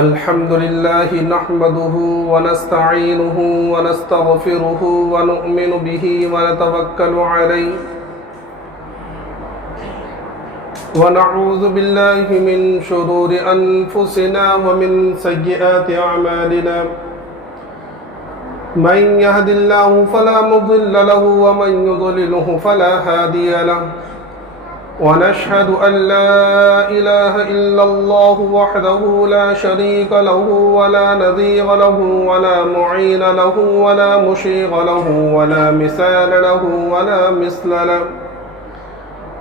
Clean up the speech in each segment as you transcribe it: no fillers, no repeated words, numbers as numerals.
الحمد لله نحمده ونستعينه ونستغفره ونؤمن به ونتوكل عليه ونعوذ بالله من شرور أنفسنا ومن سيئات أعمالنا من يهد الله فلا مضل له ومن يضلله فلا هادي له ونشهد أن لا إله إلا الله وحده لا شريك له ولا نظير له ولا معين له ولا مشير له ولا مثال له ولا مثل له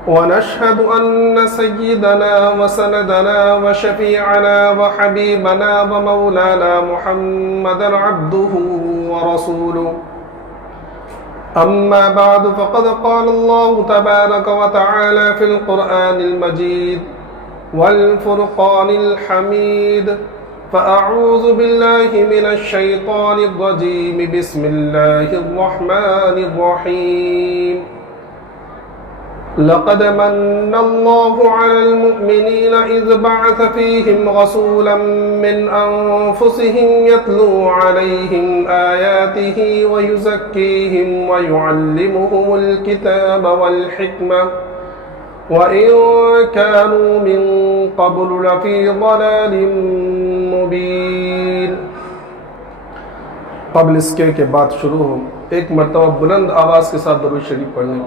ونشهد أن سيدنا وسندنا وشفيعنا وحبيبنا ومولانا محمدا عبده ورسوله أما بعد فقد قال الله تبارك وتعالى في القرآن المجيد والفرقان الحميد فأعوذ بالله من الشيطان الرجيم بسم الله الرحمن الرحيم لقد من الله على المؤمنين إذ بعث فيهم رسولا من أنفسهم يتلو عليهم آياته ويزكيهم ويعلمهم الكتاب والحكمة وإن كانوا من قبل لفي ضلال مبين. قبل اس کے بعد شروع ہو ایک مرتبہ بلند آواز کے ساتھ درود شریف پڑھنے.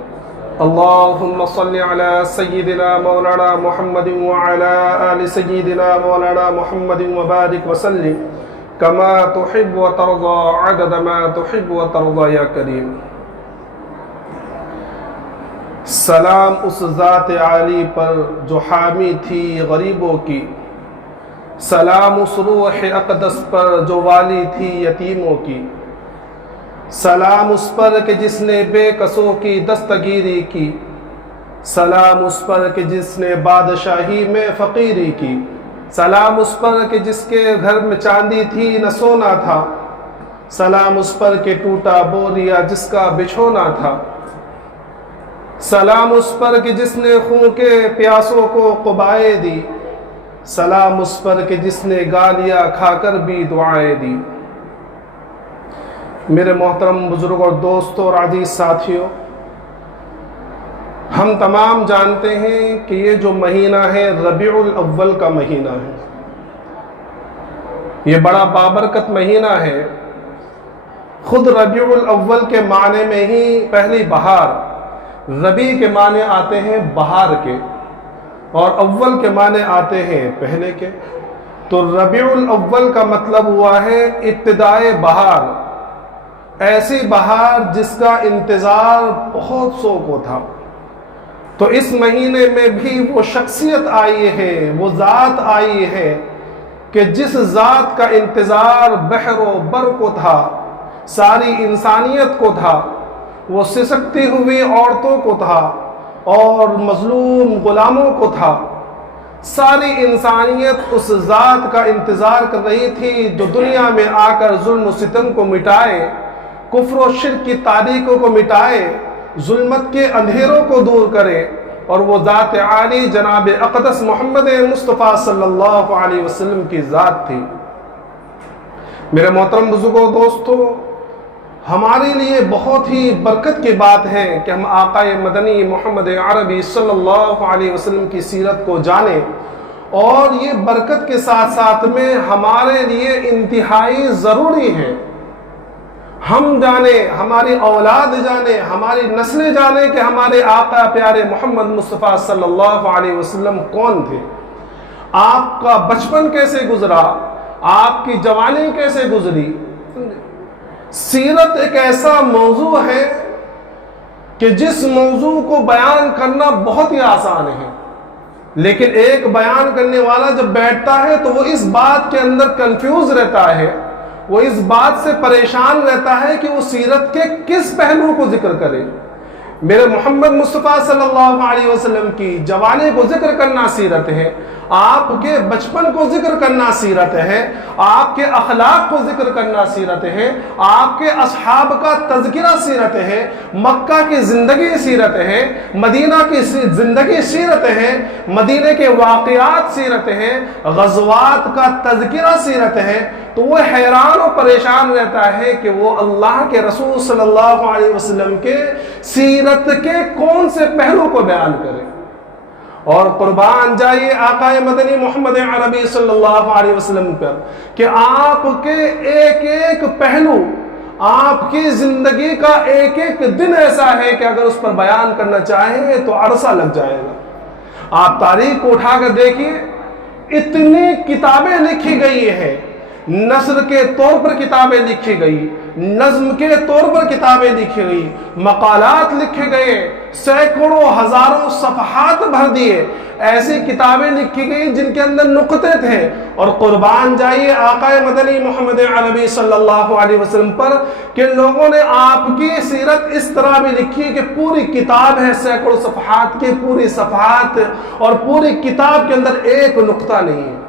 اللهم صل على سيدنا مولانا محمد وعلى آل سيدنا مولانا محمد وبارك وسلم كما تحب وترضى عدد ما تحب وترضى يا كريم. سلام اس ذات عالی پر جو حامی تھی غریبوں کی، سلام اس روح اقدس پر جو والی تھی یتیموں کی، سلام اس پر کہ جس نے بے کسوں کی دستگیری کی، سلام اس پر کہ جس نے بادشاہی میں فقیری کی، سلام اس پر کہ جس کے گھر میں چاندی تھی نہ سونا تھا، سلام اس پر کہ ٹوٹا بوریا جس کا بچھونا تھا، سلام اس پر کہ جس نے خون کے پیاسوں کو قبائیں دی، سلام اس پر کہ جس نے گالیاں کھا کر بھی دعائیں دی. میرے محترم بزرگ اور دوستوں اور عزیز ساتھیوں، ہم تمام جانتے ہیں کہ یہ جو مہینہ ہے ربیع الاول کا مہینہ ہے. یہ بڑا بابرکت مہینہ ہے. خود ربیع الاول کے معنی میں ہی پہلی بہار، ربیع کے معنی آتے ہیں بہار کے اور اول کے معنی آتے ہیں پہلے کے. تو ربیع الاول کا مطلب ہوا ہے ابتدائے بہار، ایسی بہار جس کا انتظار بہت سو کو تھا. تو اس مہینے میں بھی وہ شخصیت آئی ہے، وہ ذات آئی ہے کہ جس ذات کا انتظار بحر و بر کو تھا، ساری انسانیت کو تھا، وہ سسکتی ہوئی عورتوں کو تھا اور مظلوم غلاموں کو تھا. ساری انسانیت اس ذات کا انتظار کر رہی تھی جو دنیا میں آ کر ظلم و ستم کو مٹائے، کفر و شرک کی تاریکوں کو مٹائے، ظلمت کے اندھیروں کو دور کرے. اور وہ ذات عالی جناب اقدس محمد مصطفیٰ صلی اللہ علیہ وسلم کی ذات تھی. میرے محترم بزرگوں دوستوں، ہمارے لیے بہت ہی برکت کی بات ہے کہ ہم آقا مدنی محمد عربی صلی اللہ علیہ وسلم کی سیرت کو جانیں، اور یہ برکت کے ساتھ ساتھ میں ہمارے لیے انتہائی ضروری ہے ہم جانیں، ہماری اولاد جانیں، ہماری نسلیں جانیں کہ ہمارے آقا پیارے محمد مصطفیٰ صلی اللہ علیہ وسلم کون تھے. آپ کا بچپن کیسے گزرا، آپ کی جوانی کیسے گزری. سیرت ایک ایسا موضوع ہے کہ جس موضوع کو بیان کرنا بہت ہی آسان ہے، لیکن ایک بیان کرنے والا جب بیٹھتا ہے تو وہ اس بات کے اندر کنفیوز رہتا ہے، وہ اس بات سے پریشان رہتا ہے کہ وہ سیرت کے کس پہلو کو ذکر کرے. میرے محمد مصطفیٰ صلی اللہ علیہ وسلم کی جوانی کو ذکر کرنا سیرت ہے، آپ کے بچپن کو ذکر کرنا سیرت ہے، آپ کے اخلاق کو ذکر کرنا سیرت ہے، آپ کے اصحاب کا تذکرہ سیرت ہے، مکہ کی زندگی سیرت ہے، مدینہ کی زندگی سیرت ہے، مدینہ کے واقعات سیرت ہے، غزوات کا تذکرہ سیرت ہے، تو وہ حیران و پریشان رہتا ہے کہ وہ اللہ کے رسول صلی اللہ علیہ وسلم کے سیرت کے کون سے پہلو کو بیان کرے۔ اور قربان جائیے آقا مدنی محمد عربی صلی اللہ علیہ وسلم پر کہ آپ کے ایک ایک پہلو، آپ کی زندگی کا ایک ایک دن ایسا ہے کہ اگر اس پر بیان کرنا چاہیں تو عرصہ لگ جائے گا۔ آپ تاریخ کو اٹھا کر دیکھیے، اتنی کتابیں لکھی گئی ہیں، نثر کے طور پر کتابیں لکھی گئی، نظم کے طور پر کتابیں لکھی گئی، مقالات لکھے گئے، سینکڑوں ہزاروں صفحات بھر دیے، ایسی کتابیں لکھی گئی جن کے اندر نقطے تھے۔ اور قربان جائیے آقا مدنی محمد عربی صلی اللہ علیہ وسلم پر کہ لوگوں نے آپ کی سیرت اس طرح بھی لکھی کہ پوری کتاب ہے سینکڑوں صفحات کی، پوری صفحات اور پوری کتاب کے اندر ایک نقطہ نہیں ہے،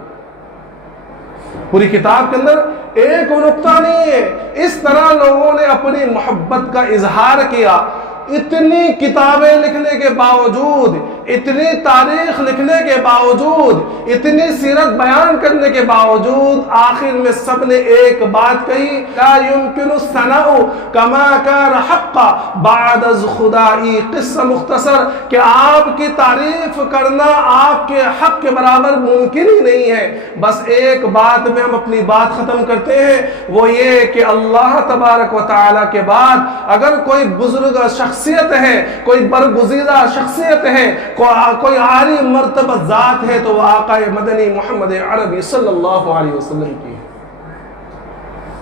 پوری کتاب کے اندر ایک نقطہ نہیں ہے۔ اس طرح لوگوں نے اپنی محبت کا اظہار کیا۔ اتنی کتابیں لکھنے کے باوجود، اتنی تاریخ لکھنے کے باوجود، اتنی سیرت بیان کرنے کے باوجود آخر میں سب نے ایک بات کہی، لا يمكن الثناء كما كان حقا بعد از خدائی قصہ مختصر، کہ آپ کی تعریف کرنا آپ کے حق کے برابر ممکن ہی نہیں ہے۔ بس ایک بات میں ہم اپنی بات ختم کرتے ہیں، وہ یہ کہ اللہ تبارک و تعالی کے بعد اگر کوئی بزرگ شخصیت ہے، کوئی برگزیدہ شخصیت ہے، کوئی عالی مرتبہ ذات ہے تو وہ آقا مدنی محمد عربی صلی اللہ علیہ وسلم کی ہے۔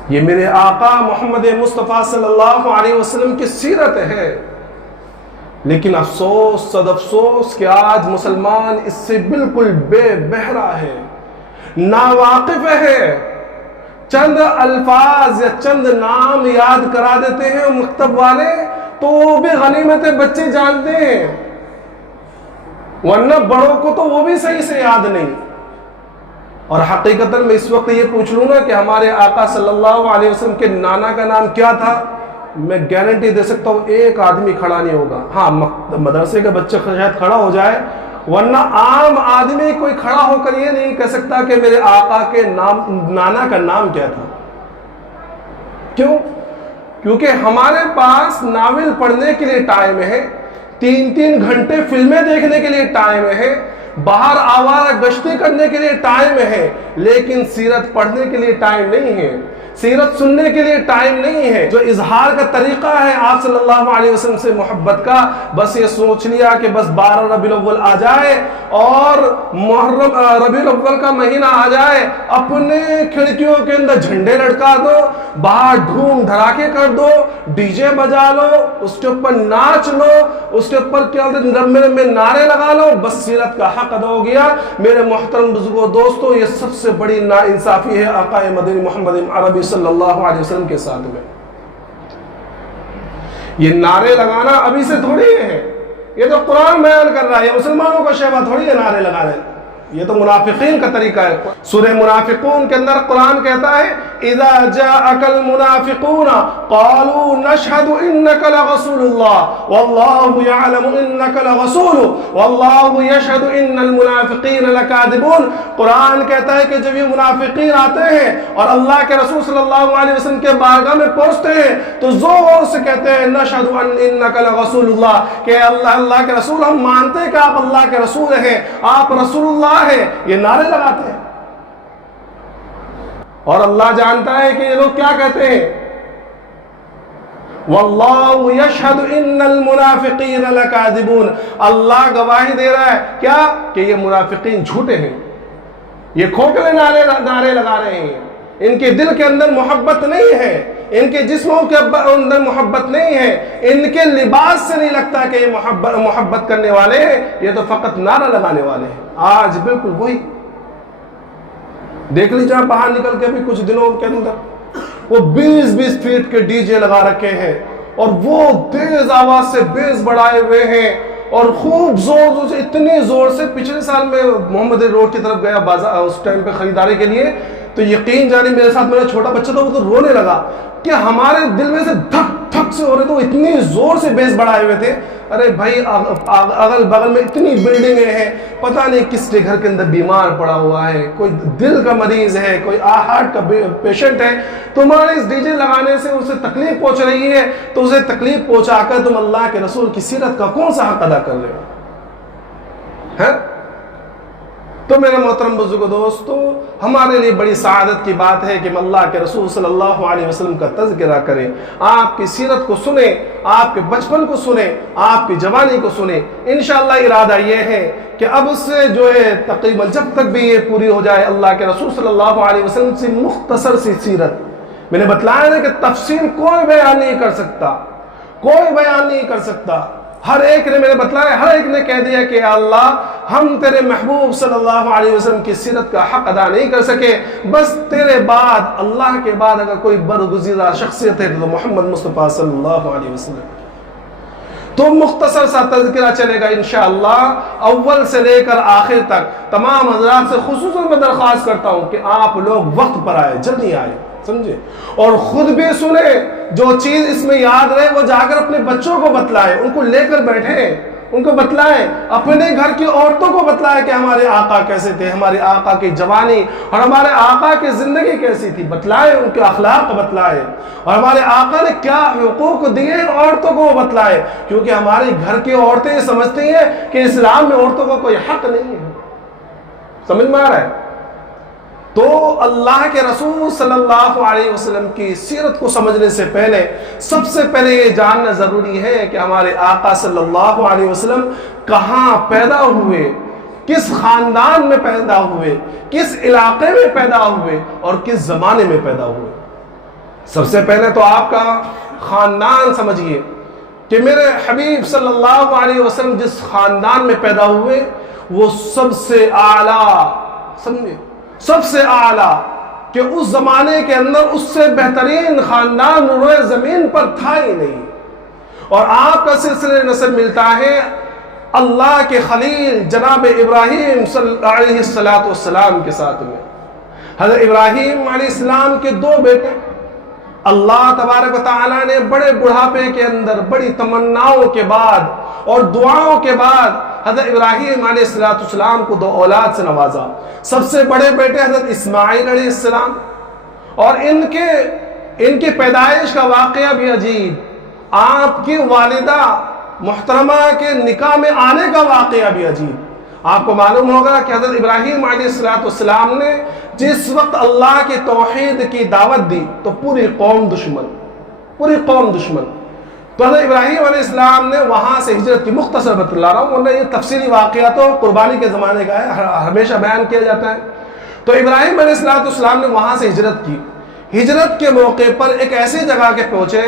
یہ میرے آقا محمد مصطفیٰ صلی اللہ علیہ وسلم کی سیرت ہے۔ لیکن افسوس صد افسوس کہ آج مسلمان اس سے بالکل بے بہرا ہے، ناواقف ہے۔ چند الفاظ یا چند نام یاد کرا دیتے ہیں مکتب والے تو وہ بھی غنیمت بچے جانتے ہیں، ورنہ بڑوں کو تو وہ بھی صحیح سے یاد نہیں۔ اور حقیقتاً میں اس وقت یہ پوچھ لوں نا کہ ہمارے آقا صلی اللہ علیہ وسلم کے نانا کا نام کیا تھا، میں گارنٹی دے سکتا ہوں ایک آدمی کھڑا نہیں ہوگا۔ ہاں مدرسے کا بچہ شاید کھڑا ہو جائے، ورنہ عام آدمی کوئی کھڑا ہو کر یہ نہیں کہہ سکتا کہ میرے آقا کے نانا کا نام کیا تھا۔ کیوں؟ کیونکہ ہمارے پاس ناول پڑھنے کے لیے ٹائم ہے، 3 گھنٹے فلمیں دیکھنے کے لیے ٹائم ہے، باہر آوارہ گشتی کرنے کے لیے ٹائم ہے، لیکن سیرت پڑھنے کے لیے ٹائم نہیں ہے، سیرت سننے کے لیے ٹائم نہیں ہے۔ جو اظہار کا طریقہ ہے آپ صلی اللہ علیہ وسلم سے محبت کا، بس یہ سوچ لیا کہ بس 12 ربیع الاول آ جائے اور محرم ربیع الاول کا مہینہ آ جائے، اپنے کھڑکیوں کے اندر جھنڈے لڑکا دو، باہر دھوم دھڑاکے کر دو، ڈی جے بجا لو، اس کے اوپر ناچ لو، اس کے اوپر کیا لمبے لمبے نعرے لگا لو، بس سیرت کا حق ادا ہو گیا۔ میرے محترم بزرگوں دوستو، یہ سب سے بڑی ناانصافی ہے آقا مدنی محمد عربی صلی اللہ علیہ وسلم کے ساتھ میں۔ یہ نعرے لگانا ابھی سے تھوڑی ہے، یہ تو قرآن بیان کر رہا ہے، یہ مسلمانوں کا شیوا تھوڑی ہے نعرے لگانے، یہ تو منافقین کا طریقہ ہے۔ سورہ منافقون کے اندر قرآن کہتا ہے اذا جاءك المنافقون قالوا نشهد انك لرسول الله والله يعلم انك لرسول والله يشهد ان المنافقين لكاذبون۔ قرآن کہتا ہے کہ جب یہ منافقین آتے ہیں اور اللہ کے رسول صلی اللہ علیہ وسلم کے بارگاہ میں پہنچتے ہیں تو زور سے کہتے ہیں نشهد انك لرسول الله، کہ اللہ کے رسول، ہم مانتے ہیں کہ آپ اللہ کے رسول ہیں، آپ رسول اللہ ہے، یہ نعرے لگاتے ہیں۔ اور اللہ جانتا ہے کہ یہ لوگ کیا کہتے ہیں، واللہ یشہد ان المنافقین لکاذبون، اللہ گواہی دے رہا ہے کیا کہ یہ منافقین جھوٹے ہیں، یہ کھوکھلے نعرے لگا رہے ہیں، ان کے دل کے اندر محبت نہیں ہے، ان کے جسموں کے اندر محبت نہیں ہے، ان کے لباس سے نہیں لگتا کہ یہ محبت کرنے والے ہیں، یہ تو فقط نعرہ لگانے والے ہیں۔ آج بالکل وہی دیکھ لیجیے باہر نکل کے بھی کچھ دنوں کے اندر وہ 20 فیٹ کے ڈی جے لگا رکھے ہیں، اور وہ تیز آواز سے بیس بڑھائے ہوئے ہیں اور خوب زور سے، اتنی زور سے. پچھلے سال میں محمد روڈ کی طرف گیا بازار اس ٹائم پہ خریداری کے لیے، تو یقین جانی میرے ساتھ میرا چھوٹا بچہ تھا، وہ تو رونے لگا کہ ہمارے دل میں سے دھک دھک سے ہو رہے تھے. وہ اتنی زور سے بیس بڑھائے ہوئے تھے. ارے بھائی اگل بغل میں اتنی بلڈنگیں ہیں، پتہ نہیں کس کے گھر کے اندر بیمار پڑا ہوا ہے، کوئی دل کا مریض ہے، کوئی ہارٹ کا پیشنٹ ہے. تمہارے اس ڈی جے لگانے سے اسے تکلیف پہنچ رہی ہے، تو اسے تکلیف پہنچا کر تم اللہ کے رسول کی سیرت کا کون سا حق ادا کر رہے ہو؟ تو میرے محترم بزرگ دوستو، ہمارے لیے بڑی سعادت کی بات ہے کہ ہم اللہ کے رسول صلی اللہ علیہ وسلم کا تذکرہ کریں، آپ کی سیرت کو سنیں، آپ کے بچپن کو سنیں، آپ کی جوانی کو سنیں. انشاءاللہ ارادہ یہ ہے کہ اب سے جو ہے تقریباً جب تک بھی یہ پوری ہو جائے اللہ کے رسول صلی اللہ علیہ وسلم سے مختصر سی سیرت. میں نے بتلایا نا کہ تفصیل کوئی بیان نہیں کر سکتا، کوئی بیان نہیں کر سکتا. ہر ایک نے، میں نے بتلایا، ہر ایک نے کہہ دیا کہ اللہ ہم تیرے محبوب صلی اللہ علیہ وسلم کی سیرت کا حق ادا نہیں کر سکے. بس تیرے بعد، اللہ کے بعد اگر کوئی برگزیدہ شخصیت ہے تو محمد مصطفیٰ صلی اللہ علیہ وسلم. تو مختصر سا تذکرہ چلے گا انشاءاللہ، اول سے لے کر آخر تک. تمام حضرات سے خصوصاً میں درخواست کرتا ہوں کہ آپ لوگ وقت پر آئے، جلدی آئے، سمجھے، اور خود بھی سنیں. جو چیز اس میں یاد رہے وہ جا کر اپنے بچوں کو بتلائیں، ان کو لے کر بیٹھیں، ان کو بتلائیں، اپنے گھر کی عورتوں کو بتلائیں کہ ہمارے آقا کیسے تھے، ہمارے آقا کی جوانی اور ہمارے آقا کی زندگی کیسی تھی، بتلائیں، ان کے اخلاق کو بتلائیں، اور ہمارے آقا نے کیا حقوق دیے عورتوں کو بتلائیں. کیونکہ ہمارے گھر کی عورتیں سمجھتی ہیں کہ اسلام میں عورتوں کو کوئی حق نہیں ہے. سمجھ میں آ رہا ہے؟ تو اللہ کے رسول صلی اللہ علیہ وسلم کی سیرت کو سمجھنے سے پہلے سب سے پہلے یہ جاننا ضروری ہے کہ ہمارے آقا صلی اللہ علیہ وسلم کہاں پیدا ہوئے، کس خاندان میں پیدا ہوئے، کس علاقے میں پیدا ہوئے اور کس زمانے میں پیدا ہوئے. سب سے پہلے تو آپ کا خاندان سمجھیے کہ میرے حبیب صلی اللہ علیہ وسلم جس خاندان میں پیدا ہوئے وہ سب سے اعلیٰ، سمجھے، سب سے اعلیٰ، کہ اس زمانے کے اندر اس سے بہترین خاندان روئے زمین پر تھا ہی نہیں. اور آپ کا سلسلہ نسب ملتا ہے اللہ کے خلیل جناب ابراہیم صلی علیہ السلام کے ساتھ میں. حضرت ابراہیم علیہ السلام کے دو بیٹے، اللہ تبارک و تعالیٰ نے بڑے بڑھاپے کے اندر بڑی تمناؤں کے بعد اور دعاؤں کے بعد حضرت ابراہیم علیہ السلام کو دو اولاد سے نوازا. سب سے بڑے بیٹے حضرت اسماعیل علیہ السلام، اور ان کی پیدائش کا واقعہ بھی عجیب. آپ کی والدہ محترمہ کے نکاح میں آنے کا واقعہ بھی عجیب. آپ کو معلوم ہوگا کہ حضرت ابراہیم علیہ السلام نے جس وقت اللہ کی توحید کی دعوت دی تو پوری قوم دشمن. تو حضرت ابراہیم علیہ السلام نے وہاں سے ہجرت کی، مختصر بتلا رہا ہوں ورنہ یہ تفصیلی واقعہ تو قربانی کے زمانے کا ہے، ہمیشہ بیان کیا جاتا ہے. تو ابراہیم علیہ السلام نے وہاں سے ہجرت کی. ہجرت کے موقع پر ایک ایسی جگہ کے پہنچے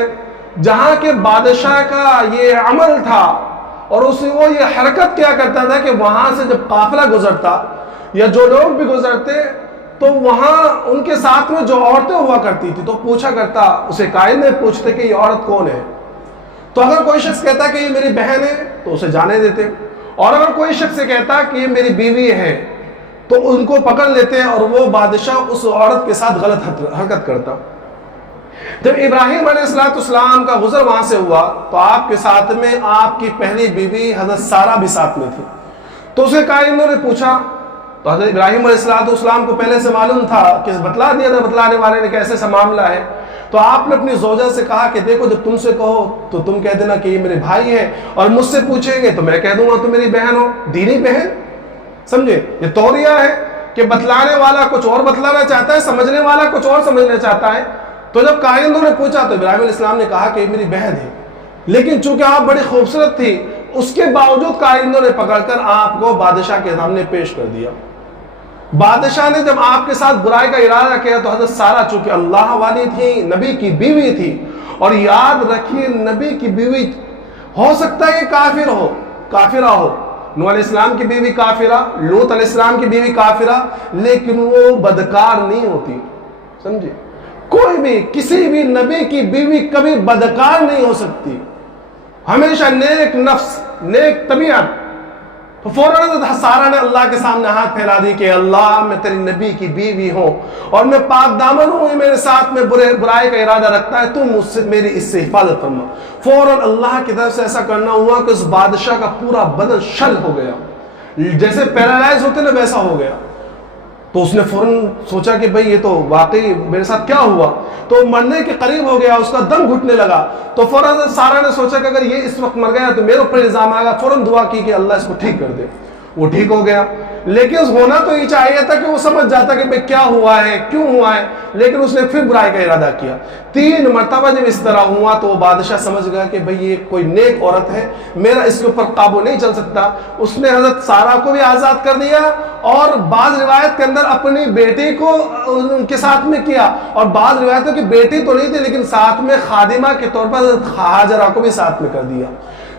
جہاں کے بادشاہ کا یہ عمل تھا، اور وہ یہ حرکت کیا کرتا تھا کہ وہاں سے جب قافلہ گزرتا یا جو لوگ بھی گزرتے تو وہاں ان کے ساتھ میں جو عورتیں ہوا کرتی تھی تو پوچھا کرتا، اسے قائد میں پوچھتے کہ یہ عورت کون ہے. تو اگر کوئی شخص کہتا کہ یہ میری بہن ہے تو اسے جانے دیتے، اور اگر کوئی شخص کہتا کہ یہ میری بیوی ہے تو ان کو پکڑ لیتے اور وہ بادشاہ اس عورت کے ساتھ غلط حرکت کرتا. جب ابراہیم علیہ السلام کا گزر وہاں سے ہوا تو آپ کے ساتھ میں آپ کی پہلی بیوی حضرت سارہ بھی ساتھ میں تھی. تو اسے قائدوں نے پوچھا تو حضرت ابراہیم علیہ السلام کو پہلے سے معلوم تھا کہ بتلا دیا تھا بتلانے والے نے کیسے سا معاملہ ہے. تو آپ نے اپنی زوجہ سے کہا کہ دیکھو جب تم سے کہو تو تم کہہ دینا کہ یہ میرے بھائی ہے، اور مجھ سے پوچھیں گے تو میں کہہ دوں گا تم میری بہن ہو، دینی بہن. سمجھے، یہ توریہ ہے کہ بتلانے والا کچھ اور بتلانا چاہتا ہے، سمجھنے والا کچھ اور سمجھنا چاہتا ہے. تو جب قائدوں نے پوچھا تو ابراہیم علیہ السلام نے کہا کہ یہ میری بہن ہے، لیکن چونکہ آپ بڑی خوبصورت تھی اس کے باوجود قائدوں نے پکڑ کر آپ کو بادشاہ کے سامنے پیش کر دیا. بادشاہ نے جب آپ کے ساتھ برائی کا ارادہ کیا تو حضرت سارہ چونکہ اللہ والی تھی، نبی کی بیوی تھی، اور یاد رکھیے نبی کی بیوی ہو سکتا ہے کہ کافرہ ہو. نوح علیہ السلام کی بیوی کافرہ، لوط علیہ السلام کی بیوی کافرہ، لیکن وہ بدکار نہیں ہوتی. سمجھے، کوئی بھی کسی بھی نبی کی بیوی کبھی بدکار نہیں ہو سکتی، ہمیشہ نیک نفس، نیک طبیعت۔ تو فوراً حضرت سارہ نے اللہ کے سامنے ہاتھ پھیلا دی کہ اللہ میں تیری نبی کی بیوی ہوں اور میں پاک دامن ہوں، یہ میرے ساتھ میں برائی کا ارادہ رکھتا ہے، تم مجھ سے میری اس سے حفاظت فرما۔ فوراً اللہ کی طرف سے ایسا کرنا ہوا کہ اس بادشاہ کا پورا بدن شل ہو گیا، جیسے پیرالائز ہوتے نا ویسا ہو گیا۔ تو اس نے فوراً سوچا کہ بھئی یہ تو واقعی میرے ساتھ کیا ہوا، تو مرنے کے قریب ہو گیا، اس کا دم گھٹنے لگا۔ تو فوراً سارہ نے سوچا کہ اگر یہ اس وقت مر گیا تو میرے اوپر الزام آئے گا، فوراً دعا کی کہ اللہ اس کو ٹھیک کر دے۔ وہ ٹھیک ہو گیا، لیکن ہونا تو یہ چاہیے تھا کہ وہ سمجھ جاتا کہ بھئی کیا ہوا ہے، کیوں ہوا ہے، لیکن اس نے پھر برائی کا ارادہ کیا۔ 3 مرتبہ جب اس طرح ہوا تو وہ بادشاہ سمجھ گیا کہ بھئی یہ کوئی نیک عورت ہے، میرا اس کے اوپر قابو نہیں چل سکتا۔ اس نے حضرت سارہ کو بھی آزاد کر دیا اور بعض روایت کے اندر اپنی بیٹی کو ان کے ساتھ میں کیا، اور بعض روایتوں کی بیٹی تو نہیں تھی لیکن ساتھ میں خادمہ کے طور پر حضرت ہاجرہ کو بھی ساتھ میں کر دیا۔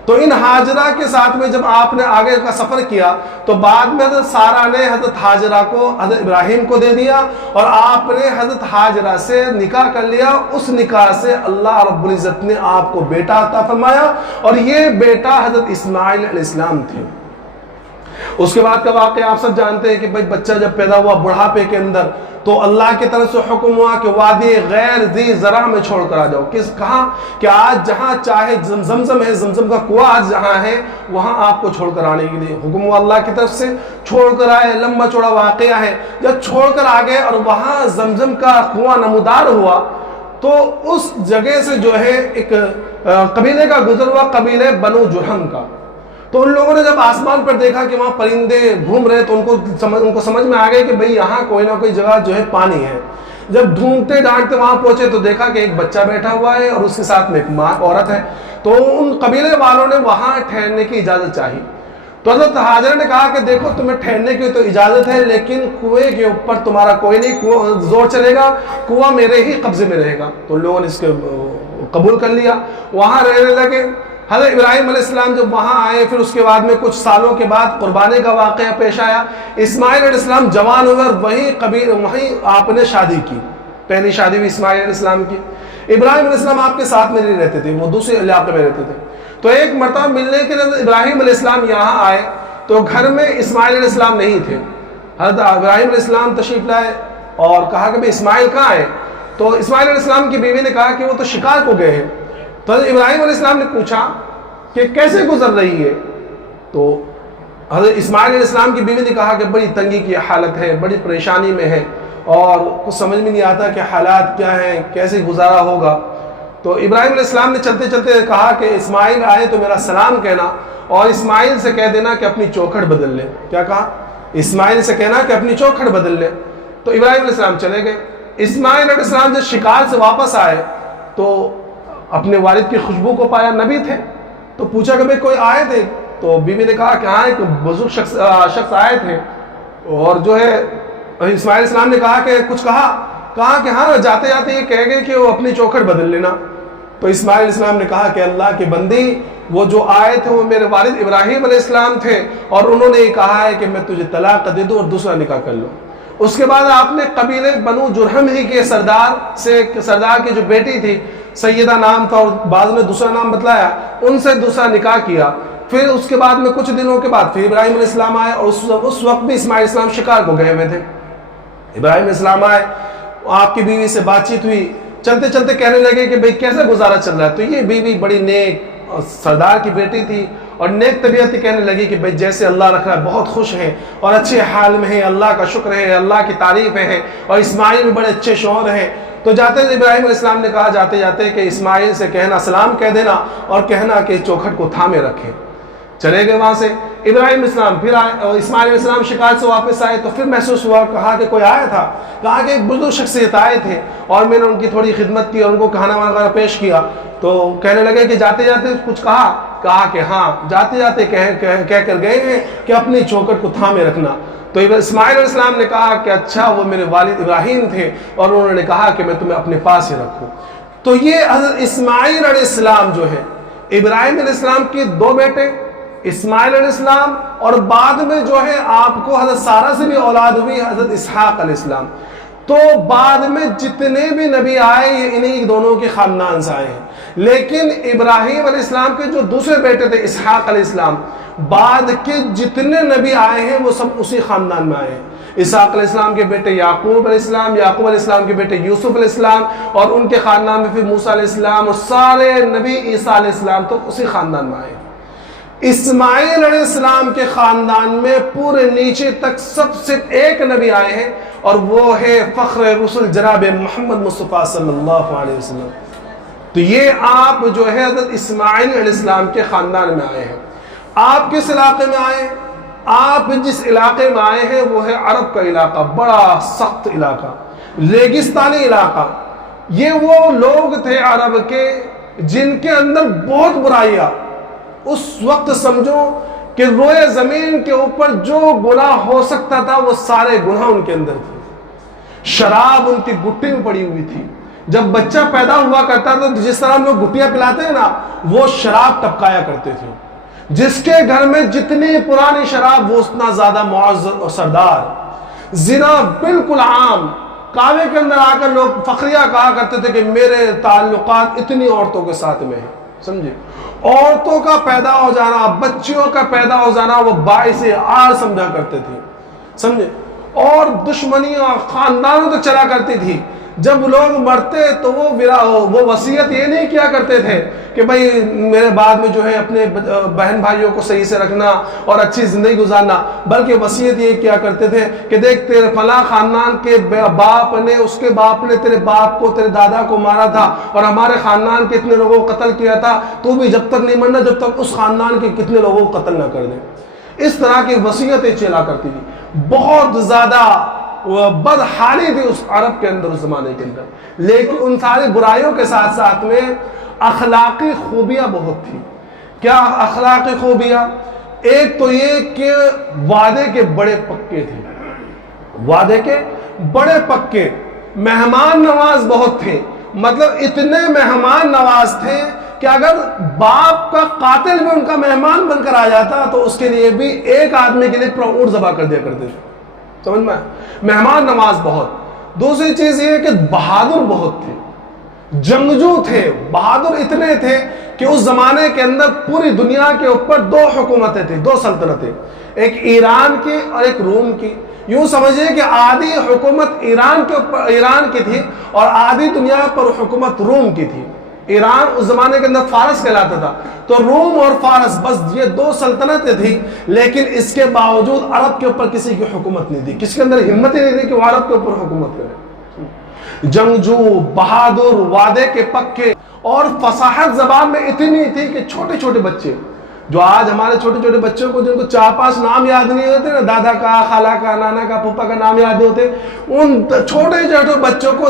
تو ان ہاجرہ کے ساتھ میں جب آپ نے آگے کا سفر کیا تو بعد میں حضرت سارہ نے حضرت ہاجرہ کو حضرت ابراہیم کو دے دیا اور آپ نے حضرت ہاجرہ سے نکاح کر لیا۔ اس نکاح سے اللہ رب العزت نے آپ کو بیٹا عطا فرمایا اور یہ بیٹا حضرت اسماعیل علیہ السلام تھے۔ اس کے بعد کا واقعہ آپ سب جانتے ہیں کہ بھائی بچہ جب پیدا ہوا بڑھاپے کے اندر تو اللہ کی طرف سے حکم ہوا کہ وادی غیر ذی زرع میں چھوڑ کر آ جاؤ۔ کہا کہ آج جہاں چاہے زمزم ہے، زمزم کا کنواں آج جہاں ہے وہاں آپ کو چھوڑ کر آنے کے لیے حکم ہوا اللہ کی طرف سے۔ چھوڑ کر آئے، لمبا چوڑا واقعہ ہے۔ جب چھوڑ کر آگئے اور وہاں زمزم کا کنواں نمودار ہوا تو اس جگہ سے جو ہے ایک قبیلے کا گزر ہوا، قبیلے بنو جرہم کا۔ تو ان لوگوں نے جب آسمان پر دیکھا کہ وہاں پرندے گھوم رہے تو ان کو سمجھ میں آ گئی کہ بھئی یہاں کوئی نہ کوئی جگہ جو ہے پانی ہے۔ جب ڈھونڈتے ڈانٹتے وہاں پہنچے تو دیکھا کہ ایک بچہ بیٹھا ہوا ہے اور اس کے ساتھ میں ایک ماں عورت ہے۔ تو ان قبیلے والوں نے وہاں ٹھہرنے کی اجازت چاہی۔ تو حضرت ہاجرہ نے کہا کہ دیکھو تمہیں ٹھہرنے کی تو اجازت ہے لیکن کنویں کے اوپر تمہارا کوئی نہیں زور چلے گا، کنواں میرے ہی قبضے میں رہے گا۔ تو لوگوں نے اس کو قبول کر لیا، وہاں رہنے لگے۔ حضرت ابراہیم علیہ السلام جب وہاں آئے پھر اس کے بعد میں کچھ سالوں کے بعد قربانی کا واقعہ پیش آیا۔ اسماعیل علیہ السلام جوان ہوئے اور وہیں آپ نے شادی کی، پہلی شادی ہوئی اسماعیل علیہ السلام کی۔ ابراہیم علیہ السلام آپ کے ساتھ میں نہیں رہتے تھے، وہ دوسرے علاقے میں رہتے تھے۔ تو ایک مرتبہ ملنے کے لیے ابراہیم علیہ السلام یہاں آئے تو گھر میں اسماعیل علیہ السلام نہیں تھے۔ حضرت ابراہیم علیہ السلام تشریف لائے اور کہا کہ اسماعیل کہاں ہے؟ تو اسماعیل علیہ السلام کی بیوی نے کہا کہ وہ تو شکار کو گئے ہیں۔ تو حضرت ابراہیم علیہ السلام نے پوچھا کہ کیسے گزر رہی ہے؟ تو حضرت اسماعیل علیہ السلام کی بیوی نے کہا کہ بڑی تنگی کی حالت ہے، بڑی پریشانی میں ہے اور کچھ سمجھ میں نہیں آتا کہ حالات کیا ہیں، کیسے گزارا ہوگا۔ تو ابراہیم علیہ السلام نے چلتے چلتے کہا کہ اسماعیل آئے تو میرا سلام کہنا اور اسماعیل سے کہہ دینا کہ اپنی چوکھٹ بدل لے۔ کیا کہا؟ اسماعیل سے کہنا کہ اپنی چوکھٹ بدل لے۔ تو ابراہیم علیہ السلام چلے گئے۔ اسماعیل علیہ السلام جب شکار سے واپس آئے تو اپنے والد کی خوشبو کو پایا، نبی تھے، تو پوچھا کہ بھئی کوئی آئے تھے؟ تو بیوی نے کہا کہ ہاں ایک بزرگ شخص آئے تھے اور جو ہے اسماعیل علیہ السلام نے کہا کہ کچھ کہا کہ ہاں جاتے جاتے یہ کہہ گئے کہ وہ اپنی چوکھٹ بدل لینا۔ تو اسماعیل علیہ السلام نے کہا کہ اللہ کی بندی، وہ جو آئے تھے وہ میرے والد ابراہیم علیہ السلام تھے اور انہوں نے یہ کہا ہے کہ میں تجھے طلاق دے دوں اور دوسرا نکاح کر لوں۔ اس کے بعد آپ نے قبیلے بنو جرہم ہی کے سردار کی جو بیٹی تھی، سیدہ نام تھا اور بعض نے دوسرا نام بتلایا، ان سے دوسرا نکاح کیا۔ پھر اس کے بعد میں کچھ دنوں کے بعد پھر ابراہیم علیہ السلام آئے اور اس وقت بھی اسماعیل علیہ السلام شکار کو گئے ہوئے تھے۔ ابراہیم علیہ السلام آئے، آپ کی بیوی سے بات چیت ہوئی، چلتے چلتے کہنے لگے کہ بھئی کیسے گزارا چل رہا ہے؟ تو یہ بیوی بڑی نیک سردار کی بیٹی تھی اور نیک طبیعت ہی کہنے لگی کہ بھئی جیسے اللہ رکھ رہا ہے بہت خوش ہیں اور اچھے حال میں ہیں، اللہ کا شکر ہے، اللہ کی تعریفیں ہیں اور اسماعیل بھی بڑے اچھے شوہر ہیں۔ تو جاتے ابراہیم علیہ السلام نے کہا جاتے جاتے کہ اسماعیل سے کہنا، سلام کہہ دینا اور کہنا کہ چوکھٹ کو تھامے رکھے۔ چلے گئے وہاں سے ابراہیم علیہ السلام، پھر اسماعیل علیہ السلام شکار سے واپس آئے تو پھر محسوس ہوا، کہا کہ کوئی آیا تھا، کہا کہ ایک بزرگ شخصیت آئے تھے اور میں نے ان کی تھوڑی خدمت کی اور ان کو کھانا وغیرہ پیش کیا۔ تو کہنے لگے کہ جاتے جاتے کچھ کہا کہ ہاں جاتے جاتے کہہ کر گئے ہیں کہ اپنی چوکھٹ کو تھامے رکھنا۔ تو اسماعیل علیہ السلام نے کہا کہ اچھا وہ میرے والد ابراہیم تھے اور انہوں نے کہا کہ میں تمہیں اپنے پاس ہی رکھوں۔ تو یہ حضرت اسماعیل علیہ السلام جو ہے، ابراہیم علیہ السلام کے 2 بیٹے اسماعیل علیہ السلام اور بعد میں جو ہے آپ کو حضرت سارہ سے بھی اولاد ہوئی حضرت اسحاق علیہ السلام۔ تو بعد میں جتنے بھی نبی آئے یہ انہی دونوں کے خاندان سے آئے ہیں. لیکن ابراہیم علیہ السلام کے جو دوسرے بیٹے تھے اسحاق علیہ السلام، بعد کے جتنے نبی آئے ہیں وہ سب اسی خاندان میں آئے ہیں. اسحاق علیہ السلام کے بیٹے یعقوب علیہ السلام، یعقوب علیہ السلام کے بیٹے یوسف علیہ السلام، اور ان کے خاندان میں پھر موسیٰ علیہ السلام، اور سارے نبی عیسیٰ علیہ السلام تو اسی خاندان میں آئے ہیں. اسماعیل علیہ السلام کے خاندان میں پورے نیچے تک سب سے ایک نبی آئے ہیں، اور وہ ہے فخر رسول جناب محمد مصطفیٰ صلی اللہ علیہ وسلم. تو یہ آپ جو ہے حضرت اسماعیل علیہ السلام کے خاندان میں آئے ہیں. آپ کس علاقے میں آئے ہیں؟ آپ جس علاقے میں آئے ہیں وہ ہے عرب کا علاقہ، بڑا سخت علاقہ، ریگستانی علاقہ. یہ وہ لوگ تھے عرب کے جن کے اندر بہت برائیاں، اس وقت سمجھو کہ روئے زمین کے اوپر جو گناہ ہو سکتا تھا وہ سارے گناہ ان کے اندر تھے. شراب ان کی گٹی میں پڑی ہوئی تھی. جب بچہ پیدا ہوا کرتا تھا تو جس طرح ہم لوگ گٹیاں پلاتے ہیں نا، وہ شراب ٹپکایا کرتے تھے. جس کے گھر میں جتنی پرانی شراب وہ اتنا زیادہ معزز اور سردار. زنا بالکل عام. کعبے کے اندر آ کر لوگ فخریہ کہا کرتے تھے کہ میرے تعلقات اتنی عورتوں کے ساتھ میں ہیں. سمجھے؟ عورتوں کا پیدا ہو جانا، بچیوں کا پیدا ہو جانا وہ باعث آر سمجھا کرتے تھے. سمجھے؟ اور دشمنیاں خاندانوں تک چلا کرتی تھی. جب لوگ مرتے تو وہ وصیت یہ نہیں کیا کرتے تھے کہ بھائی میرے بعد میں جو ہے اپنے بہن بھائیوں کو صحیح سے رکھنا اور اچھی زندگی گزارنا، بلکہ وصیت یہ کیا کرتے تھے کہ دیکھ تیرے فلاں خاندان کے باپ نے، اس کے باپ نے تیرے باپ کو، تیرے دادا کو مارا تھا، اور ہمارے خاندان کے اتنے لوگوں کو قتل کیا تھا، تو بھی جب تک نہیں مرنا جب تک اس خاندان کے کتنے لوگوں کو قتل نہ کر دیں. اس طرح کی وصیتیں چلا کرتی تھی. بہت زیادہ بدحالی تھی اس عرب کے اندر اس زمانے کے اندر. لیکن ان ساری برائیوں کے ساتھ ساتھ میں اخلاقی خوبیاں بہت تھی. کیا اخلاقی خوبیاں؟ ایک تو یہ کہ وعدے کے بڑے پکے تھے. وعدے کے بڑے پکے. مہمان نواز بہت تھے. مطلب اتنے مہمان نواز تھے کہ اگر باپ کا قاتل بھی ان کا مہمان بن کر آ جاتا تو اس کے لیے بھی ایک آدمی کے لیے پورا اونٹ ذبح کر دیا کرتے تھے. سمجھ میں؟ مہمان نواز بہت. دوسری چیز یہ کہ بہادر بہت تھے، جنگجو تھے. بہادر اتنے تھے کہ اس زمانے کے اندر پوری دنیا کے اوپر دو حکومتیں تھیں، دو سلطنتیں، ایک ایران کی اور ایک روم کی. یوں سمجھئے کہ آدھی حکومت ایران کی تھی اور آدھی دنیا پر حکومت روم کی تھی. ایران اس زمانے کے اندر فارس کہلاتا تھا، تو روم اور فارس بس یہ دو سلطنتیں تھیں. لیکن اس کے باوجود عرب کے اوپر کسی کی حکومت نہیں تھی. کس کے اندر ہمت ہی نہیں تھی کہ وہ عرب کے اوپر حکومت کرے. جنگجو، بہادر، وعدے کے پکے، اور فصاحت زبان میں اتنی تھی کہ چھوٹے چھوٹے بچے، جو آج ہمارے چھوٹے چھوٹے بچوں کو جن کو 4-5 نام یاد نہیں ہوتے نا، دادا کا، خالہ کا، نانا کا، پھپھا کا نام یاد نہیں ہوتے، ان چھوٹے چھوٹے بچوں کو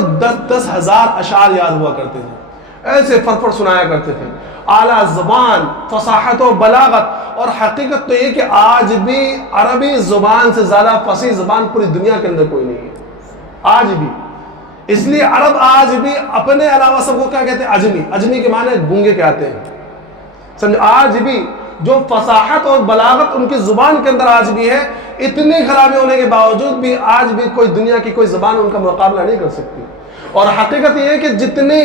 10 ہزار اشعار یاد ہوا کرتے تھے. ایسے فرفر سنایا کرتے تھے. اعلیٰ زبان، فصاحت و بلاغت. اور حقیقت تو یہ کہ آج بھی عربی زبان سے زیادہ فصیح زبان پوری دنیا کے اندر کوئی نہیں ہے آج بھی. اس لیے عرب آج بھی اپنے علاوہ سب کو کیا کہتے ہیں؟ اجمی. اجمی کے معنی گونگے کے آتے ہیں. سمجھ؟ آج بھی جو فصاحت اور بلاغت ان کی زبان کے اندر آج بھی ہے، اتنی خرابی ہونے کے باوجود بھی آج بھی کوئی دنیا کی کوئی زبان ان کا مقابلہ نہیں کر سکتی. اور حقیقت یہ ہے کہ جتنی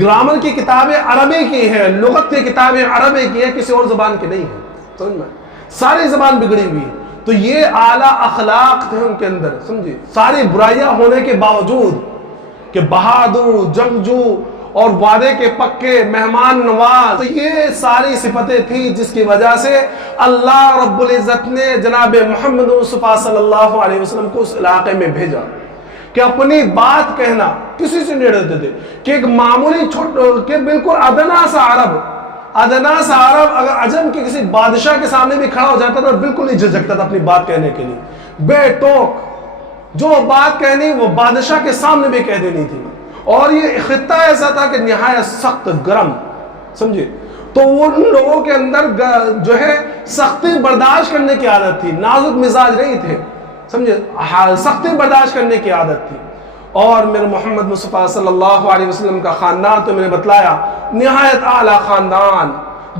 گرامر کی کتابیں عربی کی ہے، لغت کی کتابیں عربی کی ہے، کسی اور زبان کی نہیں ہے. سمجھ میں؟ ساری زبان بگڑی ہوئی ہے. تو یہ اعلیٰ اخلاق تھے ان کے اندر. سمجھے؟ ساری برائیاں ہونے کے باوجود کہ بہادر، جنگجو اور وعدے کے پکے، مہمان نواز، تو یہ ساری صفتیں تھیں جس کی وجہ سے اللہ رب العزت نے جناب محمد مصطفیٰ صلی اللہ علیہ وسلم کو اس علاقے میں بھیجا کہ اپنی بات کہنا کسی سے نہیں ڈرتے تھے. کہ ایک معمولی کہ بالکل ادنا سا عرب اگر عجم کے کسی بادشاہ کے سامنے بھی کھڑا ہو جاتا تھا بالکل نہیں جھجکتا تھا اپنی بات کہنے کے لیے. بے ٹوک جو بات کہنی وہ بادشاہ کے سامنے بھی کہہ دینی تھی. اور یہ خطہ ایسا تھا کہ نہایت سخت گرم. سمجھے؟ تو ان لوگوں کے اندر جو ہے سختی برداشت کرنے کی عادت تھی، نازک مزاج نہیں تھے. سمجھے؟ سختی برداشت کرنے کی عادت تھی. اور میرے محمد مصطفیٰ صلی اللہ علیہ وسلم کا خاندان تو میں نے بتلایا نہایت اعلیٰ خاندان.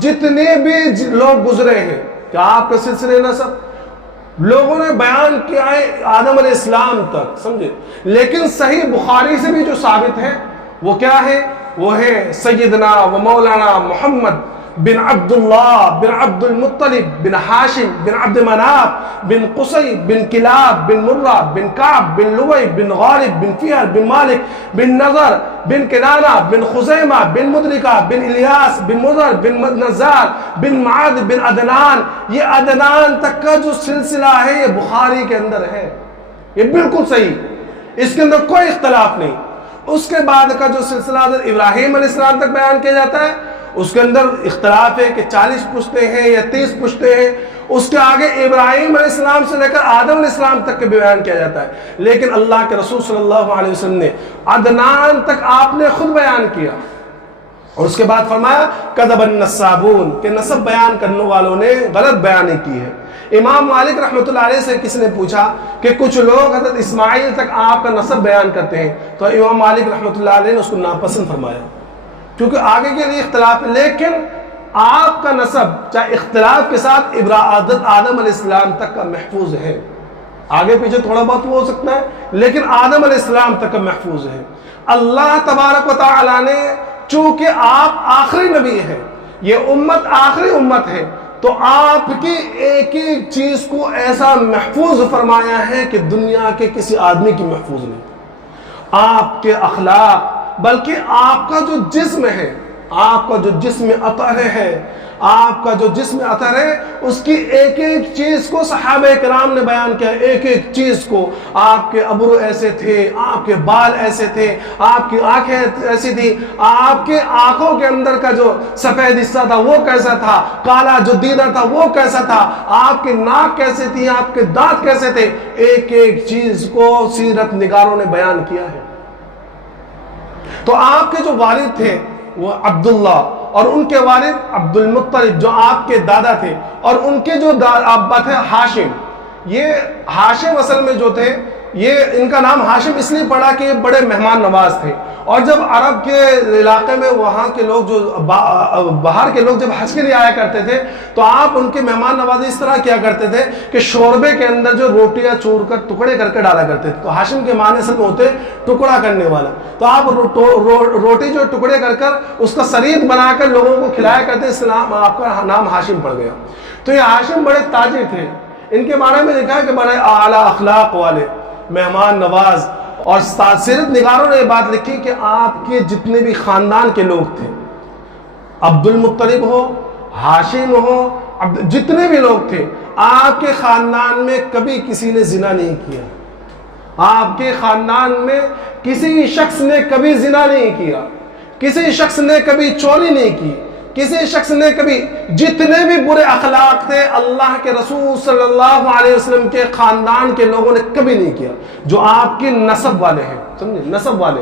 جتنے بھی لوگ گزرے ہیں کہ آپ کے سلسلے نسب لوگوں نے بیان کیا ہے آدم علیہ السلام تک، سمجھے، لیکن صحیح بخاری سے بھی جو ثابت ہے وہ کیا ہے؟ وہ ہے سیدنا و مولانا محمد بن عبداللہ بن عبد المطلب بن ہاشم بن عبد مناف بن قصی بن کلاب بن مرہ بن کعب بن لوی بن غالب بن فیہر بن مالک بن نظر بن کنانہ بن خزیمہ بن مدرکہ بن الیاس بن مضر بن نزار بن معاذ بن عدنان۔ یہ عدنان تک کا جو سلسلہ ہے یہ بخاری کے اندر ہے، یہ بالکل صحیح، اس کے اندر کوئی اختلاف نہیں۔ اس کے بعد کا جو سلسلہ حضرت ابراہیم علیہ السلام تک بیان کیا جاتا ہے، اس کے اندر اختلاف ہے کہ 40 پشتے ہیں یا 30 پشتے ہیں۔ اس کے آگے ابراہیم علیہ السلام سے لے کر آدم علیہ السلام تک کے بیان کیا جاتا ہے، لیکن اللہ کے رسول صلی اللہ علیہ وسلم نے عدنان تک آپ نے خود بیان کیا، اور اس کے بعد فرمایا کذب النصابون، کہ نسب بیان کرنے والوں نے غلط بیانی کی ہے۔ امام مالک رحمۃ اللہ علیہ سے کسی نے پوچھا کہ کچھ لوگ حضرت اسماعیل تک آپ کا نسب بیان کرتے ہیں، تو امام مالک رحمۃ اللہ علیہ نے اس کو ناپسند فرمایا، کیونکہ آگے کے لیے اختلاف ہے، لیکن آپ کا نسب چاہے اختلاف کے ساتھ حضرت آدم علیہ السلام تک کا محفوظ ہے، آگے پیچھے تھوڑا بہت وہ ہو سکتا ہے لیکن آدم علیہ السلام تک کا محفوظ ہے۔ اللہ تبارک و تعالیٰ نے چونکہ آپ آخری نبی ہیں، یہ امت آخری امت ہے، تو آپ کی ایک ایک چیز کو ایسا محفوظ فرمایا ہے کہ دنیا کے کسی آدمی کی محفوظ نہیں۔ آپ کے اخلاق، بلکہ آپ کا جو جسم ہے، آپ کا جو جسم اطہر ہے، آپ کا جو جسم اطہر ہے، اس کی ایک ایک چیز کو صحابہ کرام نے بیان کیا، ایک ایک چیز کو۔ آپ کے ابرو ایسے تھے، آپ کے بال ایسے تھے، آپ کی آنکھیں ایسی تھی، آپ کے آنکھوں کے اندر کا جو سفید حصہ تھا وہ کیسا تھا، کالا جو دیدہ تھا وہ کیسا تھا، آپ کے ناک کیسے تھی، آپ کے دانت کیسے تھے، ایک ایک چیز کو سیرت نگاروں نے بیان کیا ہے۔ تو آپ کے جو والد تھے وہ عبداللہ، اور ان کے والد عبد المطلب جو آپ کے دادا تھے، اور ان کے جو ابا تھے ہاشم۔ یہ ہاشم اصل میں جو تھے، یہ ان کا نام ہاشم اس لیے پڑا کہ یہ بڑے مہمان نواز تھے، اور جب عرب کے علاقے میں وہاں کے لوگ جو باہر کے لوگ جب حج کے لیے آیا کرتے تھے تو آپ ان کے مہمان نوازی اس طرح کیا کرتے تھے کہ شوربے کے اندر جو روٹیاں چور کر ٹکڑے کر کے ڈالا کرتے تھے۔ تو ہاشم کے معنی اصل میں ہوتے ٹکڑا کرنے والا، تو آپ روٹی جو ٹکڑے کر کر اس کا سرید بنا کر لوگوں کو کھلایا کرتے، اس نام آپ کا نام ہاشم پڑ گیا۔ تو یہ ہاشم بڑے تاجر تھے، ان کے بارے میں لکھا ہے کہ بڑے اعلیٰ اخلاق والے، مہمان نواز، اور سیرت نگاروں نے یہ بات لکھی کہ آپ کے جتنے بھی خاندان کے لوگ تھے، عبد المطلب ہو، ہاشم ہو، جتنے بھی لوگ تھے، آپ کے خاندان میں کبھی کسی نے زنا نہیں کیا، آپ کے خاندان میں کسی شخص نے کبھی زنا نہیں کیا، کسی شخص نے کبھی چوری نہیں کی، کسی شخص نے کبھی، جتنے بھی برے اخلاق تھے اللہ کے رسول صلی اللہ علیہ وسلم کے خاندان کے لوگوں نے کبھی نہیں کیا، جو آپ کے نسب والے ہیں، سمجھے، نسب والے۔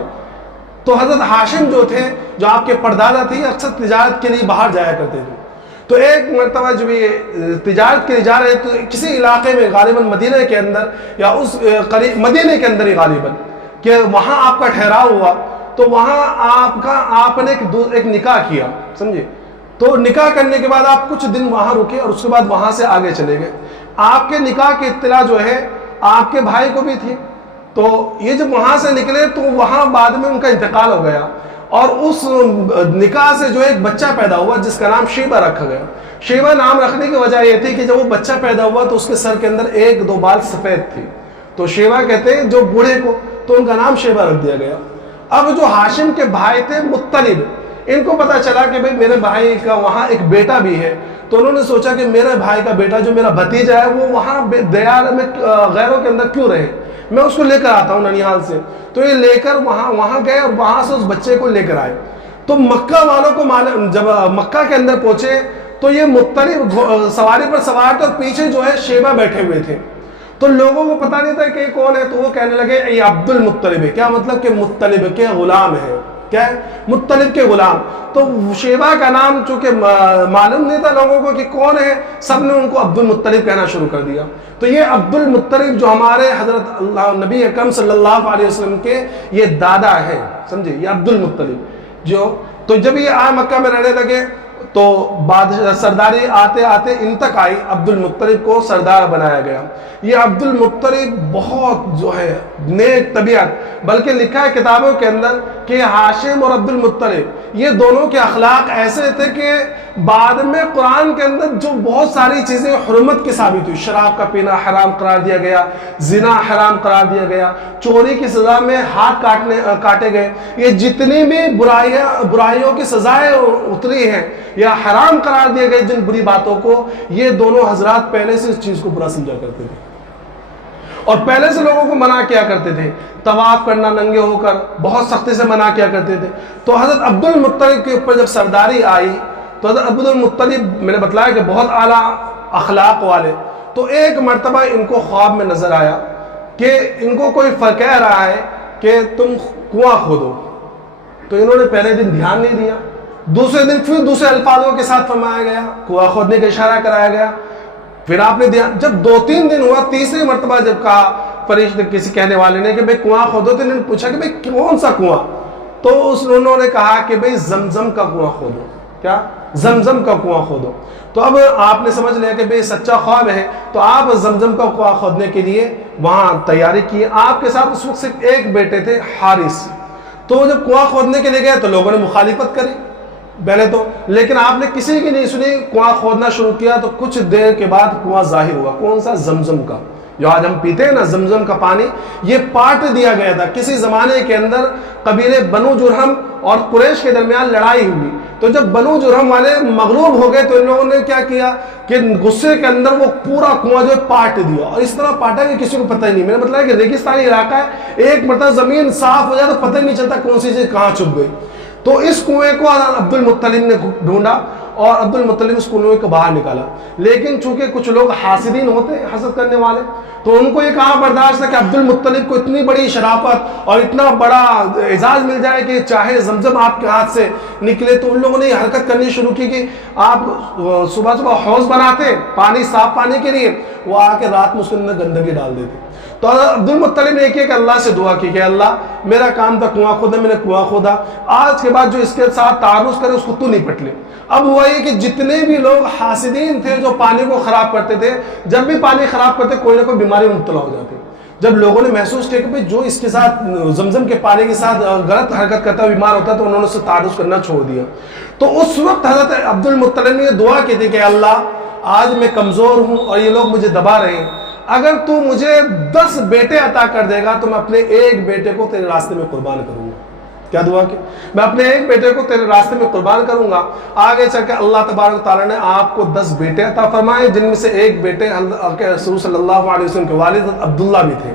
تو حضرت ہاشم جو تھے، جو آپ کے پردادا تھے، اکثر تجارت کے لیے باہر جایا کرتے تھے۔ تو ایک مرتبہ جب یہ تجارت کے لیے جا رہے تو کسی علاقے میں غالباً مدینہ کے اندر یا اس قریب مدینہ کے اندر ہی غالباً کہ وہاں آپ کا ٹھہراؤ ہوا، تو وہاں آپ نے ایک نکاح کیا، سمجھے۔ تو نکاح کرنے کے بعد آپ کچھ دن وہاں رکے اور اس کے بعد وہاں سے آگے چلے گئے۔ آپ کے نکاح کی اطلاع جو ہے آپ کے بھائی کو بھی تھی، تو یہ جب وہاں سے نکلے تو وہاں بعد میں ان کا انتقال ہو گیا، اور اس نکاح سے جو ایک بچہ پیدا ہوا جس کا نام شیبہ رکھا گیا۔ شیبہ نام رکھنے کی وجہ یہ تھی کہ جب وہ بچہ پیدا ہوا تو اس کے سر کے اندر 1-2 بال سفید تھے، تو شیبہ کہتے ہیں جو بوڑھے کو، تو ان کا نام شیبہ رکھ دیا گیا۔ اب جو ہاشم کے بھائی تھے مطلب، ان کو پتا چلا کہ بھئی میرے بھائی کا وہاں ایک بیٹا بھی ہے، تو انہوں نے سوچا کہ میرے بھائی کا بیٹا جو میرا بھتیجا ہے وہ وہاں دیار میں غیروں کے اندر کیوں رہے، میں اس کو لے کر آتا ہوں ننیال سے۔ تو یہ لے کر وہاں گئے اور وہاں سے اس بچے کو لے کر آئے۔ تو مکہ والوں کو جب مکہ کے اندر پہنچے تو یہ مطلب سواری پر سوار تھے اور پیچھے جو ہے شیبہ بیٹھے ہوئے تھے، تو لوگوں کو پتا نہیں تھا کہ یہ کون ہے، تو وہ کہنے لگے یہ عبد المطلب ہے۔ کیا مطلب کہ مطلب کے غلام ہے، کیا ہے، مطلب کے غلام۔ تو شیبہ کا نام چونکہ معلوم نہیں تھا لوگوں کو کہ کون ہے، سب نے ان کو عبد المطلب کہنا شروع کر دیا۔ تو یہ عبد المطلب جو ہمارے حضرت نبی اکرم صلی اللہ علیہ وسلم کے یہ دادا ہے، سمجھے، یہ عبد المطلب جو۔ تو جب یہ آئے مکہ میں رہنے لگے، تو بادشاہ سرداری آتے آتے ان تک آئی، عبد المطلب کو سردار بنایا گیا۔ یہ عبد المطلب بہت جو ہے نیک طبیعت، بلکہ لکھا ہے کتابوں کے اندر کہ ہاشم اور عبد المطلب یہ دونوں کے اخلاق ایسے تھے کہ بعد میں قرآن کے اندر جو بہت ساری چیزیں حرمت کی ثابت ہوئی، شراب کا پینا حرام قرار دیا گیا، زنا حرام قرار دیا گیا، چوری کی سزا میں ہاتھ کاٹے گئے، یہ جتنی بھی برائیوں کی سزائیں اتری ہیں یا حرام قرار دیے گئے جن بری باتوں کو، یہ دونوں حضرات پہلے سے اس چیز کو برا سمجھا کرتے تھے اور پہلے سے لوگوں کو منع کیا کرتے تھے۔ طواف کرنا ننگے ہو کر بہت سختی سے منع کیا کرتے تھے۔ تو حضرت عبد المطلب کے اوپر جب سرداری آئی تو حضرت عبد المطلب میں نے بتلایا کہ بہت اعلیٰ اخلاق والے، تو ایک مرتبہ ان کو خواب میں نظر آیا کہ ان کو کوئی کہہ رہا ہے کہ تم کنواں کھودو، تو انہوں نے پہلے دن دھیان نہیں دیا، دوسرے دن پھر دوسرے الفاظوں کے ساتھ فرمایا گیا، کنواں کھودنے کا اشارہ کرایا گیا، پھر آپ نے دیا، جب 2-3 دن ہوا، تیسری مرتبہ جب کہا فرشتے کسی کہنے والے نے کہ بھئی کنواں کھودو، تو انہوں نے پوچھا کہ بھئی کون سا کنواں؟ تو انہوں نے کہا کہ بھئی زمزم کا کنواں کھودو۔ کیا؟ زمزم کا کنواں کھودو۔ تو اب آپ نے سمجھ لیا کہ بھئی سچا خواب ہے، تو آپ زمزم کا کنواں کھودنے کے لیے وہاں تیاری کی۔ آپ کے ساتھ اس وقت صرف ایک بیٹے تھے، حارث۔ تو جب کنواں کھودنے کے لیے گئے تو لوگوں نے مخالفت کری پہلے تو، لیکن آپ نے کسی کی نہیں سنی، کنواں کھودنا شروع کیا تو کچھ دیر کے بعد کنواں ظاہر ہوا۔ کون سا؟ زمزم کا، جو آج ہم پیتے ہیں نا زمزم کا پانی، یہ پاٹ دیا گیا تھا۔ کسی زمانے کے اندر قبیلے بنو جرہم اور قریش کے درمیان لڑائی ہوئی، تو جب بنو جرہم والے مغلوب ہو گئے تو ان لوگوں نے کیا کیا کہ غصے کے اندر وہ پورا کنواں جو ہے پاٹ دیا، اور اس طرح پاٹا کہ کسی کو پتہ ہی نہیں۔ میں نے بتایا کہ ریگستانی علاقہ ہے، ایک مرتبہ زمین صاف ہو جائے تو پتہ ہی نہیں چلتا کون سی چیز کہاں چھپ گئی۔ تو اس کنویں کو عبد المطلب نے ڈھونڈا اور عبد المطلب اس کنویں کو باہر نکالا، لیکن چونکہ کچھ لوگ حاسدین ہوتے ہیں، حسد کرنے والے، تو ان کو یہ کہاں برداشت تھا کہ عبد المطلب کو اتنی بڑی شرافت اور اتنا بڑا اعزاز مل جائے کہ چاہے زمزم آپ کے ہاتھ سے نکلے۔ تو ان لوگوں نے یہ حرکت کرنی شروع کی کہ آپ صبح صبح حوض بناتے پانی صاف پانے کے لیے، وہ آ کے رات میں اس کے اندر گندگی ڈال دیتے۔ تو عبد المطلب نے ایک اللہ سے دعا کی کہ اللہ میرا کام تھا کنواں کھودا، میں نے کنواں کھودا، آج کے بعد جو اس کے ساتھ تعرض کرے اس کو تو نہیں پٹ لے۔ اب ہوا یہ کہ جتنے بھی لوگ حاسدین تھے جو پانی کو خراب کرتے تھے، جب بھی پانی خراب کرتے کوئی نہ کوئی بیماری میں مبتلا ہو جاتے۔ جب لوگوں نے محسوس کیا کہ جو اس کے ساتھ زمزم کے پانی کے ساتھ غلط حرکت کرتا ہے بیمار ہوتا ہے، تو انہوں نے اسے تعرض کرنا چھوڑ دیا۔ تو اس وقت حضرت عبد المطلب نے یہ دعا کی تھی کہ اللہ آج میں کمزور ہوں اور یہ لوگ مجھے دبا رہے ہیں، اگر تو مجھے 10 بیٹے عطا کر دے گا تو میں اپنے ایک بیٹے کو تیرے راستے میں قربان کروں گا۔ کیا دعا کی؟ میں اپنے ایک بیٹے کو تیرے راستے میں قربان کروں گا۔ آگے چل کے اللہ تبارک و تعالیٰ نے آپ کو 10 بیٹے عطا فرمائے، جن میں سے ایک بیٹے رسول صلی اللہ علیہ وسلم کے والد عبداللہ بھی تھے۔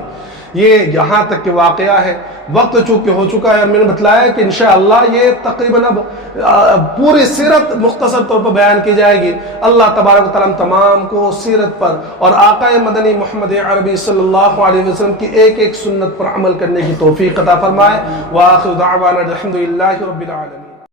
یہ یہاں تک کہ واقعہ ہے، وقت چونکہ ہو چکا ہے، اور میں نے بتلایا کہ انشاءاللہ یہ تقریباً اب پوری سیرت مختصر طور پر بیان کی جائے گی۔ اللہ تبارک و تعالیٰ تمام کو سیرت پر اور آقا مدنی محمد عربی صلی اللہ علیہ وسلم کی ایک ایک سنت پر عمل کرنے کی توفیق عطا فرمائے۔ وآخر دعوانا الحمدللہ رب العالمین۔